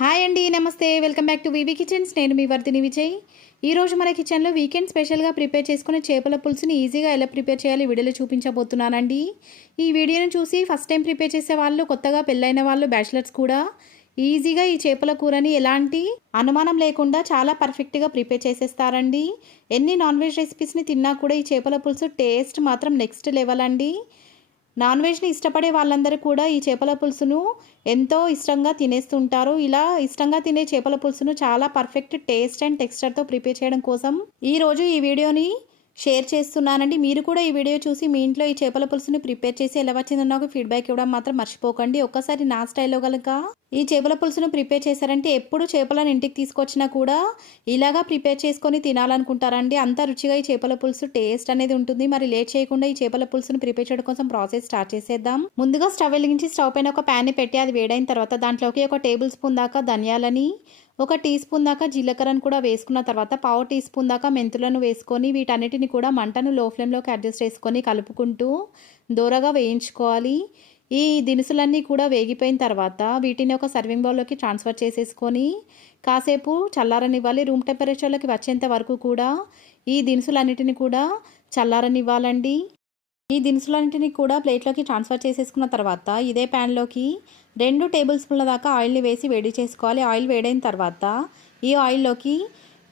Hi అండి, నమస్తే. Welcome back to VV kitchens. నేను మీ వర్ధిని విజయ్. ఈరోజు మన కిచెన్లో వీకెండ్ స్పెషల్గా ప్రిపేర్ చేసుకునే చేపల పులుసుని ఈజీగా ఎలా ప్రిపేర్ చేయాలి వీడియోలో చూపించబోతున్నానండి. ఈ వీడియోని చూసి ఫస్ట్ టైం ప్రిపేర్ చేసే వాళ్ళు, కొత్తగా పెళ్ళైన వాళ్ళు, బ్యాచిలర్స్ కూడా ఈజీగా ఈ చేపల కూరని ఎలాంటి అనుమానం లేకుండా చాలా పర్ఫెక్ట్గా ప్రిపేర్ చేసేస్తారండి. ఎన్ని నాన్ వెజ్ రెసిపీస్ని తిన్నా కూడా ఈ చేపల పులుసు టేస్ట్ మాత్రం నెక్స్ట్ లెవెల్ అండి. నాన్ వెజ్ని ఇష్టపడే వాళ్ళందరూ కూడా ఈ చేపల పులుసును ఎంతో ఇష్టంగా తినేస్తుంటారు. ఇలా ఇష్టంగా తినే చేపల పులుసును చాలా పర్ఫెక్ట్ టేస్ట్ అండ్ టెక్స్చర్తో ప్రిపేర్ చేయడం కోసం ఈరోజు ఈ వీడియోని షేర్ చేస్తున్నానండి. మీరు కూడా ఈ వీడియో చూసి మీ ఇంట్లో ఈ చేపల పులుసుని ప్రిపేర్ చేసి ఎలా వచ్చిందో నాకు ఫీడ్బ్యాక్ ఇవ్వడం మాత్రం మర్చిపోకండి. ఒక్కసారి నా స్టైల్లో కనుక ఈ చేపల పులుసును ప్రిపేర్ చేశారంటే ఎప్పుడు చేపలను ఇంటికి తీసుకొచ్చినా కూడా ఇలాగా ప్రిపేర్ చేసుకొని తినాలనుకుంటారండి. అంత రుచిగా ఈ చేపల పులుసు టేస్ట్ అనేది ఉంటుంది. మరి లేట్ చేయకుండా ఈ చేపల పులుసును ప్రిపేర్ చేయడం కోసం ప్రాసెస్ స్టార్ట్ చేసేద్దాం. ముందుగా స్టవ్ వెలిగించి స్టవ్ పైన ఒక ప్యాన్ పెట్టి అది వేడైన తర్వాత దాంట్లోకి ఒక టేబుల్ స్పూన్ దాకా ధనియాలని, ఒక టీ స్పూన్ దాకా జీలకర్రను కూడా వేసుకున్న తర్వాత పావు టీ స్పూన్ దాకా మెంతులను వేసుకొని వీటన్నిటిని కూడా మంటను లో ఫ్లేమ్లోకి అడ్జస్ట్ చేసుకొని కలుపుకుంటూ దూరగా వేయించుకోవాలి. ఈ దినుసులన్నీ కూడా వేగిపోయిన తర్వాత వీటిని ఒక సర్వింగ్ బౌల్లోకి ట్రాన్స్ఫర్ చేసేసుకొని కాసేపు చల్లారనివ్వాలి. రూమ్ టెంపరేచర్లోకి వచ్చేంత వరకు కూడా ఈ దినుసులన్నిటిని కూడా చల్లారనివ్వాలండి. ఈ దినుసులన్నింటినీ కూడా ప్లేట్లోకి ట్రాన్స్ఫర్ చేసేసుకున్న తర్వాత ఇదే ప్యాన్లోకి 2 టేబుల్ స్పూన్ల దాకా ఆయిల్ని వేసి వేడి చేసుకోవాలి. ఆయిల్ వేడైన తర్వాత ఈ ఆయిల్లోకి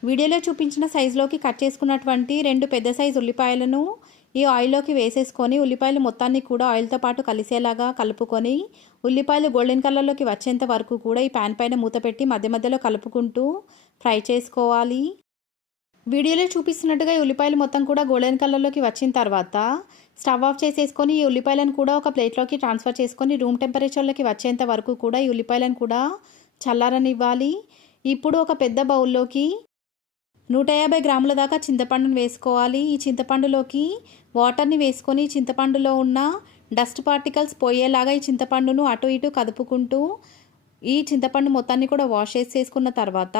వీడియోలో చూపించిన సైజులోకి కట్ చేసుకున్నటువంటి 2 పెద్ద సైజు ఉల్లిపాయలను ఈ ఆయిల్లోకి వేసేసుకొని ఉల్లిపాయలు మొత్తాన్ని కూడా ఆయిల్తో పాటు కలిసేలాగా కలుపుకొని ఉల్లిపాయలు గోల్డెన్ కలర్లోకి వచ్చేంత వరకు కూడా ఈ ప్యాన్ పైన మూత పెట్టి మధ్య మధ్యలో కలుపుకుంటూ ఫ్రై చేసుకోవాలి. వీడియోలో చూపిస్తున్నట్టుగా ఈ ఉల్లిపాయలు మొత్తం కూడా గోల్డెన్ కలర్లోకి వచ్చిన తర్వాత స్టవ్ ఆఫ్ చేసేసుకొని ఈ ఉల్లిపాయలను కూడా ఒక ప్లేట్లోకి ట్రాన్స్ఫర్ చేసుకొని రూమ్ టెంపరేచర్లోకి వచ్చేంత వరకు కూడా ఈ ఉల్లిపాయలను కూడా చల్లారనివ్వాలి. ఇప్పుడు ఒక పెద్ద బౌల్లోకి 150 గ్రాముల దాకా చింతపండును వేసుకోవాలి. ఈ చింతపండులోకి వాటర్ని వేసుకొని చింతపండులో ఉన్న డస్ట్ పార్టికల్స్ పోయేలాగా ఈ చింతపండును అటు ఇటు కదుపుకుంటూ ఈ చింతపండు మొత్తాన్ని కూడా వాష్ చేసేసుకున్న తర్వాత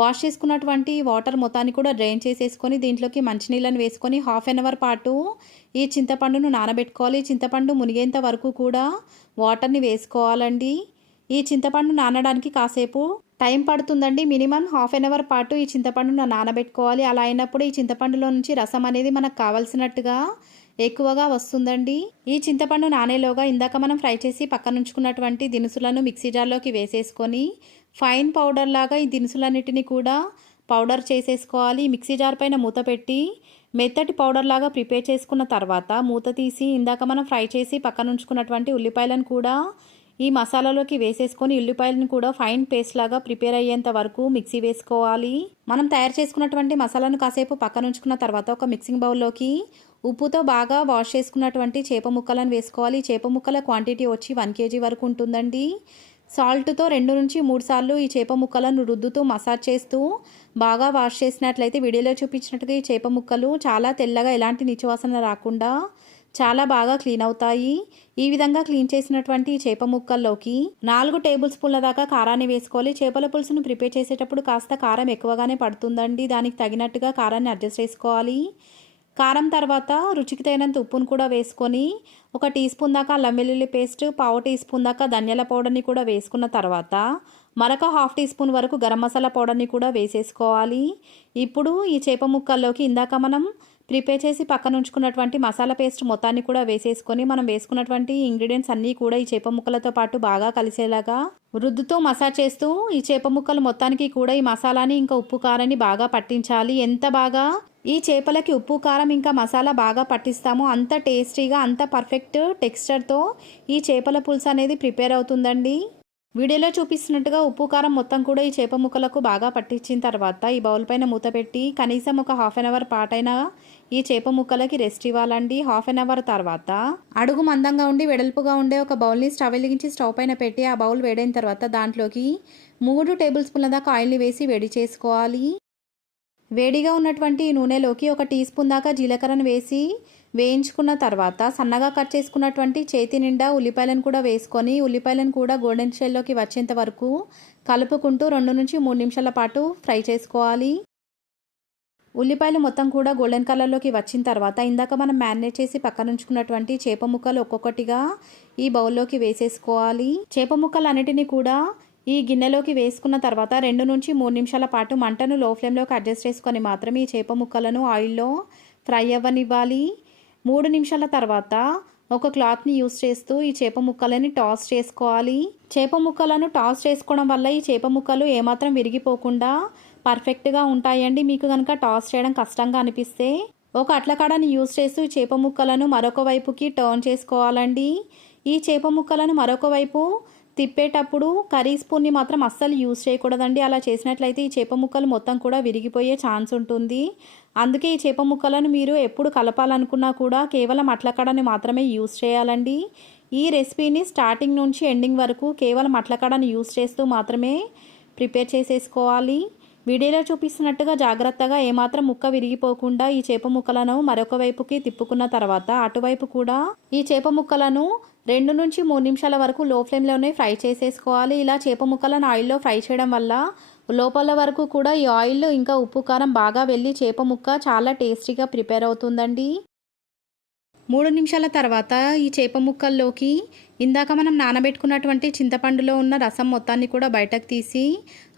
వాష్ చేసుకున్నటువంటి వాటర్ మొత్తాన్ని కూడా డ్రైన్ చేసేసుకొని దీంట్లోకి మంచినీళ్ళని వేసుకొని హాఫ్ అన్ అవర్ పాటు ఈ చింతపండును నానబెట్టుకోవాలి. చింతపండు మునిగేంత వరకు కూడా వాటర్ని వేసుకోవాలండి. ఈ చింతపండు నానడానికి కాసేపు టైం పడుతుందండి. మినిమం హాఫ్ అన్ అవర్ పాటు ఈ చింతపండును నానబెట్టుకోవాలి. అలా అయినప్పుడు ఈ చింతపండులో నుంచి రసం అనేది మనకు కావాల్సినట్టుగా ఎక్కువగా వస్తుందండి. ఈ చింతపండు నానేలోగా ఇందాక మనం ఫ్రై చేసి పక్కన ఉంచుకున్నటువంటి దినుసులను మిక్సీ జార్లోకి వేసేసుకొని ఫైన్ పౌడర్ లాగా ఈ దినుసులన్నిటిని కూడా పౌడర్ చేసేసుకోవాలి. మిక్సీ జార్ పైన మూత పెట్టి మెత్తటి పౌడర్ లాగా ప్రిపేర్ చేసుకున్న తర్వాత మూత తీసి ఇందాక మనం ఫ్రై చేసి పక్కన ఉంచుకున్నటువంటి ఉల్లిపాయలను కూడా ఈ మసాలాలోకి వేసేసుకొని ఉల్లిపాయలను కూడా ఫైన్ పేస్ట్ లాగా ప్రిపేర్ అయ్యేంత వరకు మిక్సీ వేసుకోవాలి. మనం తయారు చేసుకున్నటువంటి మసాలాను కాసేపు పక్కన ఉంచుకున్న తర్వాత ఒక మిక్సింగ్ బౌల్లోకి ఉప్పుతో బాగా వాష్ చేసుకున్నటువంటి చేప ముక్కలను వేసుకోవాలి. చేప ముక్కల క్వాంటిటీ వచ్చి 1 kg వరకు ఉంటుందండి. సాల్ట్తో 2 నుంచి 3 సార్లు ఈ చేప ముక్కలను రుద్దుతూ మసాజ్ చేస్తూ బాగా వాష్ చేసినట్లయితే వీడియోలో చూపించినట్టుగా ఈ చేప ముక్కలు చాలా తెల్లగా ఎలాంటి నీచువాసన రాకుండా చాలా బాగా క్లీన్ అవుతాయి. ఈ విధంగా క్లీన్ చేసినటువంటి ఈ చేప ముక్కల్లోకి 4 టేబుల్ స్పూన్ల దాకా కారాన్ని వేసుకోవాలి. చేపల పులుసును ప్రిపేర్ చేసేటప్పుడు కాస్త కారం ఎక్కువగానే పడుతుందండి. దానికి తగినట్టుగా కారాన్ని అడ్జస్ట్ చేసుకోవాలి. కారం తర్వాత రుచికి తగినంత ఉప్పును కూడా వేసుకొని ఒక టీ స్పూన్ దాకా అల్లం వెల్లుల్లి పేస్ట్, పావు టీ స్పూన్ దాకా ధనియాల పౌడర్ని కూడా వేసుకున్న తర్వాత మరొక హాఫ్ టీ స్పూన్ వరకు గరం మసాలా పౌడర్ని కూడా వేసేసుకోవాలి. ఇప్పుడు ఈ చేప ముక్కల్లోకి ఇందాక మనం ప్రిపేర్ చేసి పక్కన ఉంచుకున్నటువంటి మసాలా పేస్ట్ మొత్తాన్ని కూడా వేసేసుకొని మనం వేసుకున్నటువంటి ఇంగ్రీడియంట్స్ అన్నీ కూడా ఈ చేప ముక్కలతో పాటు బాగా కలిసేలాగా రుద్దుతూ మసాజ్ చేస్తూ ఈ చేప ముక్కలు మొత్తానికి కూడా ఈ మసాలాని ఇంకా ఉప్పు కారాన్ని బాగా పట్టించాలి. ఎంత బాగా ఈ చేపలకి ఉప్పు కారం ఇంకా మసాలా బాగా పట్టిస్తామో అంత టేస్టీగా అంత పర్ఫెక్ట్ టెక్స్చర్తో ఈ చేపల పులుసు అనేది ప్రిపేర్ అవుతుందండి. వీడియోలో చూపిస్తున్నట్టుగా ఉప్పు కారం మొత్తం కూడా ఈ చేప ముక్కలకు బాగా పట్టించిన తర్వాత ఈ బౌల్ పైన మూత పెట్టి కనీసం ఒక హాఫ్ అన్ అవర్ పాటైనా ఈ చేప ముక్కలకి రెస్ట్ ఇవ్వాలండి. హాఫ్ అన్ అవర్ తర్వాత అడుగు మందంగా ఉండి వెడల్పుగా ఉండే ఒక బౌల్ని స్టవ్ వెలిగించి స్టవ్ పైన పెట్టి ఆ బౌల్ వేడైన తర్వాత దాంట్లోకి 3 టేబుల్ స్పూన్ల దాకా ఆయిల్ని వేసి వేడి చేసుకోవాలి. వేడిగా ఉన్నటువంటి నూనెలోకి ఒక టీ స్పూన్ దాకా జీలకర్రను వేసి వేయించుకున్న తర్వాత సన్నగా కట్ చేసుకున్నటువంటి చేతి నిండా ఉల్లిపాయలను కూడా వేసుకొని ఉల్లిపాయలను కూడా గోల్డెన్ షేడ్లోకి వచ్చేంత వరకు కలుపుకుంటూ 2 నుంచి 3 నిమిషాల పాటు ఫ్రై చేసుకోవాలి. ఉల్లిపాయలు మొత్తం కూడా గోల్డెన్ కలర్లోకి వచ్చిన తర్వాత ఇందాక మనం మ్యారినేట్ చేసి పక్కన ఉంచుకున్నటువంటి చేప ముక్కలు ఒక్కొక్కటిగా ఈ బౌల్లోకి వేసేసుకోవాలి. చేప ముక్కలు అన్నిటినీ కూడా ఈ గిన్నెలోకి వేసుకున్న తర్వాత 2 నుంచి 3 నిమిషాల పాటు మంటను లో ఫ్లేమ్లోకి అడ్జస్ట్ చేసుకొని మాత్రమే ఈ చేప ముక్కలను ఆయిల్లో ఫ్రై అవ్వనివ్వాలి. 3 నిమిషాల తర్వాత ఒక క్లాత్ని యూస్ చేస్తూ ఈ చేప ముక్కలని టాస్ చేసుకోవాలి. చేప ముక్కలను టాస్ చేసుకోవడం వల్ల ఈ చేప ముక్కలు ఏమాత్రం విరిగిపోకుండా పర్ఫెక్ట్గా ఉంటాయండి. మీకు కనుక టాస్ చేయడం కష్టంగా అనిపిస్తే ఒక అట్లకాడని యూస్ చేస్తూ ఈ చేప ముక్కలను మరొక వైపుకి టర్న్ చేసుకోవాలండి. ఈ చేప ముక్కలను మరొక వైపు తిప్పేటప్పుడు కర్రీ స్పూన్ని మాత్రం అస్సలు యూస్ చేయకూడదండి. అలా చేసినట్లయితే ఈ చేప ముక్కలు మొత్తం కూడా విరిగిపోయే ఛాన్స్ ఉంటుంది. అందుకే ఈ చేప ముక్కలను మీరు ఎప్పుడు కలపాలనుకున్నా కూడా కేవలం అట్లకాడని మాత్రమే యూస్ చేయాలండి. ఈ రెసిపీని స్టార్టింగ్ నుంచి ఎండింగ్ వరకు కేవలం అట్లకాడని యూస్ చేస్తూ మాత్రమే ప్రిపేర్ చేసేసుకోవాలి. వీడియోలో చూపిస్తున్నట్టుగా జాగ్రత్తగా ఏమాత్రం ముక్క విరిగిపోకుండా ఈ చేప ముక్కలను మరొక వైపుకి తిప్పుకున్న తర్వాత అటువైపు కూడా ఈ చేప ముక్కలను 2 నుంచి 3 నిమిషాల వరకు లో ఫ్లేమ్లోనే ఫ్రై చేసేసుకోవాలి. ఇలా చేప ముక్కలను ఆయిల్లో ఫ్రై చేయడం వల్ల లోపల వరకు కూడా ఈ ఆయిల్ ఇంకా ఉప్పు కారం బాగా వెళ్ళి చేప ముక్క చాలా టేస్టీగా ప్రిపేర్ అవుతుందండి. 3 నిమిషాల తర్వాత ఈ చేప ముక్కల్లోకి ఇందాక మనం నానబెట్టుకున్నటువంటి చింతపండులో ఉన్న రసం మొత్తాన్ని కూడా బయటకు తీసి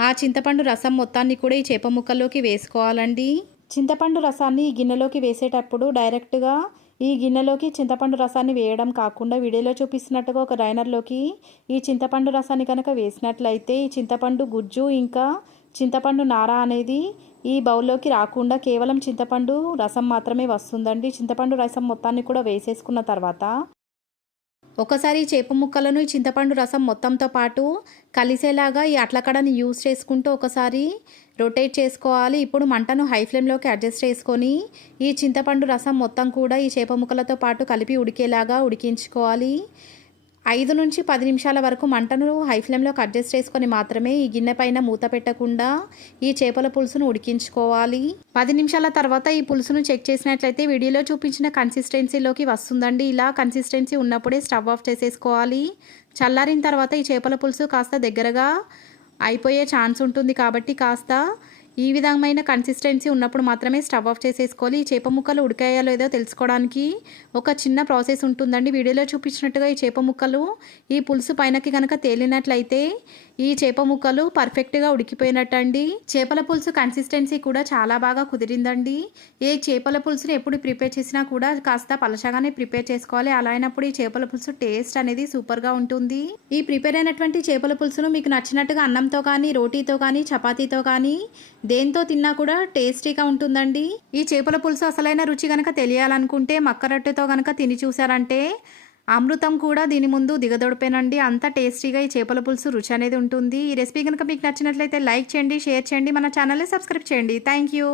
ఆ చింతపండు రసం మొత్తాన్ని కూడా ఈ చేప ముక్కల్లోకి వేసుకోవాలండి. చింతపండు రసాన్ని ఈ గిన్నెలోకి వేసేటప్పుడు డైరెక్ట్గా ఈ గిన్నెలోకి చింతపండు రసాన్ని వేయడం కాకుండా వీడియోలో చూపిస్తున్నట్టుగా ఒక రైనర్లోకి ఈ చింతపండు రసాన్ని కనుక వేసినట్లయితే ఈ చింతపండు గుజ్జు ఇంకా చింతపండు నార అనేది ఈ బౌల్లోకి రాకుండా కేవలం చింతపండు రసం మాత్రమే వస్తుందండి. చింతపండు రసం మొత్తాన్ని కూడా వేసేసుకున్న తర్వాత ఒకసారి చేప ముక్కలను ఈ చింతపండు రసం మొత్తంతో పాటు కలిసేలాగా ఈ అట్లకడని యూస్ చేసుకుంటూ ఒకసారి రొటేట్ చేసుకోవాలి. ఇప్పుడు మంటను హై ఫ్లేమ్లోకి అడ్జస్ట్ చేసుకొని ఈ చింతపండు రసం మొత్తం కూడా ఈ చేప ముక్కలతో పాటు కలిపి ఉడికేలాగా ఉడికించుకోవాలి. 5 నుంచి 10 నిమిషాల వరకు మంటను హై ఫ్లేమ్లోకి అడ్జస్ట్ చేసుకొని మాత్రమే ఈ గిన్నె పైన మూత పెట్టకుండా ఈ చేపల పులుసును ఉడికించుకోవాలి. 10 నిమిషాల తర్వాత ఈ పులుసును చెక్ చేసినట్లయితే వీడియోలో చూపించిన కన్సిస్టెన్సీలోకి వస్తుందండి. ఇలా కన్సిస్టెన్సీ ఉన్నప్పుడే స్టవ్ ఆఫ్ చేసేసుకోవాలి. చల్లారిన తర్వాత ఈ చేపల పులుసు కాస్త దగ్గరగా అయిపోయే ఛాన్స్ ఉంటుంది కాబట్టి కాస్త ఈ విధమైన కన్సిస్టెన్సీ ఉన్నప్పుడు మాత్రమే స్టవ్ ఆఫ్ చేసేసుకోవాలి. ఈ చేప ముక్కలు ఉడికాయో లేదో తెలుసుకోవడానికి ఒక చిన్న ప్రాసెస్ ఉంటుందండి. వీడియోలో చూపించినట్టుగా ఈ చేప ముక్కలు ఈ పులుసు పైనకి కనుక తేలినట్లయితే ఈ చేప ముక్కలు పర్ఫెక్ట్గా ఉడికిపోయినట్టండి. చేపల పులుసు కన్సిస్టెన్సీ కూడా చాలా బాగా కుదిరిందండి. ఏ చేపల పులుసుని ఎప్పుడు ప్రిపేర్ చేసినా కూడా కాస్త పలచగానే ప్రిపేర్ చేసుకోవాలి. అలా అయినప్పుడు ఈ చేపల పులుసు టేస్ట్ అనేది సూపర్గా ఉంటుంది. ఈ ప్రిపేర్ అయినటువంటి చేపల పులుసును మీకు నచ్చినట్టుగా అన్నంతో కానీ, రోటీతో కానీ, చపాతీతో కానీ దేంతో తిన్నా కూడా టేస్టీగా ఉంటుందండి. ఈ చేపల పులుసు అసలైన రుచి కనుక తెలియాలనుకుంటే మక్క రొట్టెతో కనుక తిని చూసారంటే అమృతం కూడా దీని ముందు దిగదొడిపోనండి. అంత టేస్టీగా ఈ చేపల పులుసు రుచి అనేది ఉంటుంది. ఈ రెసిపీ కనుక మీకు నచ్చినట్లయితే లైక్ చేయండి, షేర్ చేయండి, మన ఛానల్ని సబ్స్క్రైబ్ చేయండి. Thank you.